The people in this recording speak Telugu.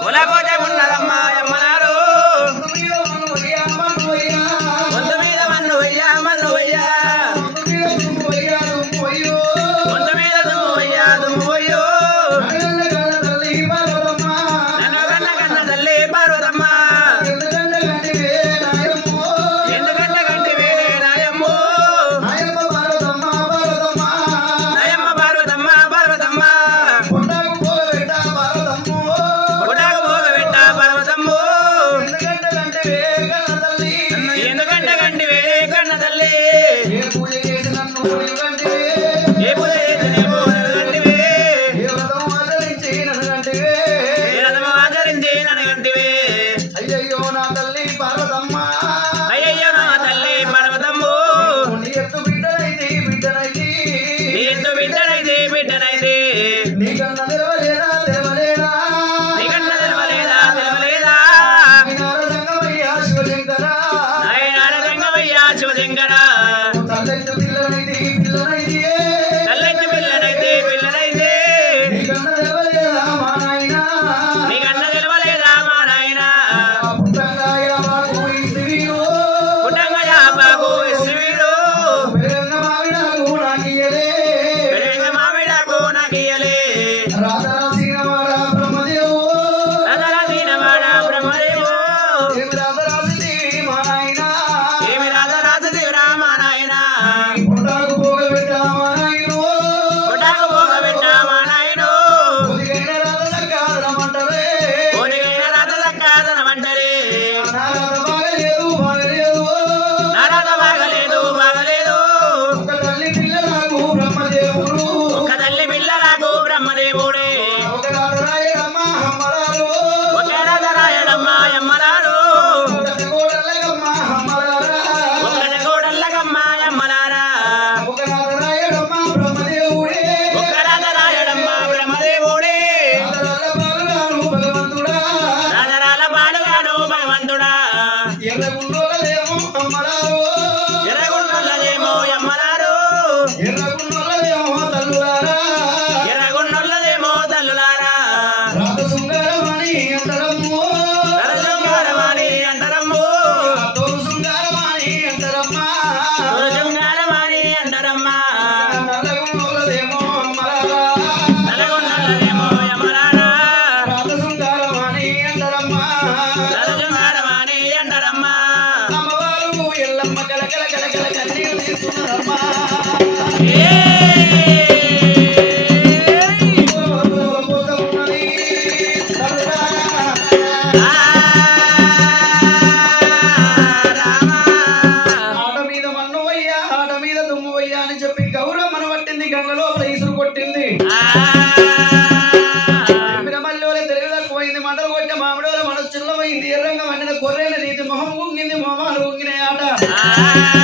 ఉలకోట ఉన్నదమ్మా యమ్మలారు వంద మీద మన్ను వయ్యా మన్ను వయ్యా వంద మీద దుమ్ము వయ్యా దుమ్ము వయ్యో నన్ను కన్న కన్న తల్లి పార్వతమ్మ ఎందుకంట కంటి వేరే నాయమ్మో నాయమ్మ పార్వతమ్మ పార్వతమ్మ గుడాకు పోగబెట్ట పార్వతమ్మో ఎందుకంట కంటి వేరే కన్న తల్లి ఏ పూజ చేసినేమో కంటివే ఏ రథము ఆచరించి నన్ను కంటివే అయ్యయ్యో నా తల్లి పార్వతమ్మో నీ ఎత్తు బిడ్డనైతే బిడ్డనైతే నీకన్నా తెలవలేదా నాయనార రంగమయ్యా శివశంకర తల్లెత్తు పిల్లనైతే నీకన్నా తెలవలేదా మా నాయనా పుట్టంగా యాబాకు ఇస్తివీరు పెరుగంగ మామిడాకు నాకియ్యలే రాధరాజీనవాడ బ్రహ్మదేవు ఏమి రాధరాజదేవి మా నాయనా పుట్టాకు పోగబెట్టా మా నాయను ఒదిగైన రాధ దక్కాదనమంటరే నారాధ బాగలేదు ఒక తల్లి పిల్లలకు బ్రహ్మదేవుడే ఒక రాధరాయడమ్మ యమ్మలారు ఒకట కోడల్లకమ్మ యమ్మలారా ఒక రాధరాయడమ్మ బ్రహ్మదేవుడే రాధరాల పాడుగాను భగవంతుడా ఎర్రగుండోళ్ళదేమో యమ్మలారు ఎర్రగుండోళ్ళదేమో తల్లులారా రాధశృంగారమణి అంటరమ్ము తోలు శృంగారమణి అంటరమ్మా నల్లగుండోళ్ళదేమో యమ్మలారా రాధశృంగారమణి అంటరమ్మా అమ్మవారు ఎల్లమ్మ కలకల కన్నీరు తీసుకున్నారమ్మా ఆట మీద మన్ను వయ్యా ఆట మీద దుమ్ము వయ్యా అని చెప్పి గౌరమ్మను పట్టింది గంగలో ఇసురు కొట్టింది మల్లోలే తెలుగు తక్కువైంది మంటలు కొట్టే మామిడోల మనసు చిల్లమైంది ఎర్రంగా వండిన కొర్రైన రీతి మొహం కుంగింది మొహాలు కుంగిన ఆట